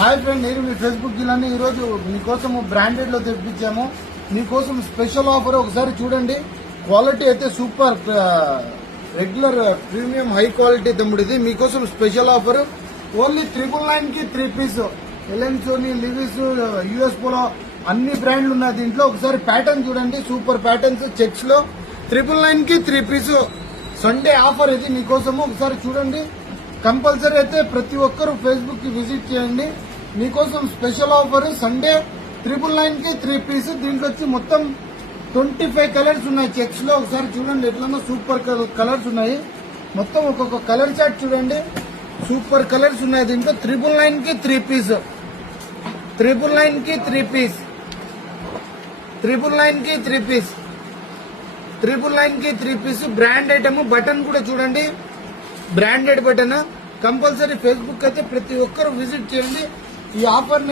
Hi friend, నేను మీ Facebook జిల్లాని ఈరోజు మీకోసం బ్రాండెడ్ లో తెప్పించాము. మీకోసం స్పెషల్ ఆఫర్ ఒకసారి చూడండి. క్వాలిటీ అయితే super, regular premium high quality తమ్ముడు. ఇది మీకోసం స్పెషల్ ఆఫర్. ఓన్లీ 999 కి 3 పీస్. ఎలెన్సోని, లివిస్, యుఎస్ పోలో అన్ని బ్రాండ్లు ఉన్నాయి దీంట్లో. ఒకసారి ప్యాటర్న్ చూడండి, సూపర్ ప్యాటర్న్స్ చెక్స్ లో 999 కి 3 పీస్. సండే ఆఫర్ ఇది మీకోసము. ఒకసారి చూడండి. కంపల్సరీ అయితే ప్రతి ఒక్కరు ఫేస్బుక్ కి విజిట్ చేయండి. మీకోసం స్పెషల్ ఆఫర్ సండే 999 కి 3 పీస్. దీంట్లో వచ్చి మొత్తం 25 కలర్స్ ఉన్నాయి చెక్స్ లో. ఒకసారి చూడండి, ఎట్లన్నా సూపర్ కలర్స్ ఉన్నాయి. మొత్తం ఒక్కొక్క కలర్ చార్ట్ చూడండి, సూపర్ కలర్స్ ఉన్నాయి దీంట్లో. 999 కి 3 పీస్. 999 కి 3 పీస్. 999 కి 3 పీస్. 999 కి 3 పీస్. Brand item. బటన్ కూడా చూడండి, బ్రాండెడ్ బటన్. కంపల్సరీ ఫేస్బుక్ అయితే ప్రతి ఒక్కరు విజిట్ చేయండి. ఈ ఆఫర్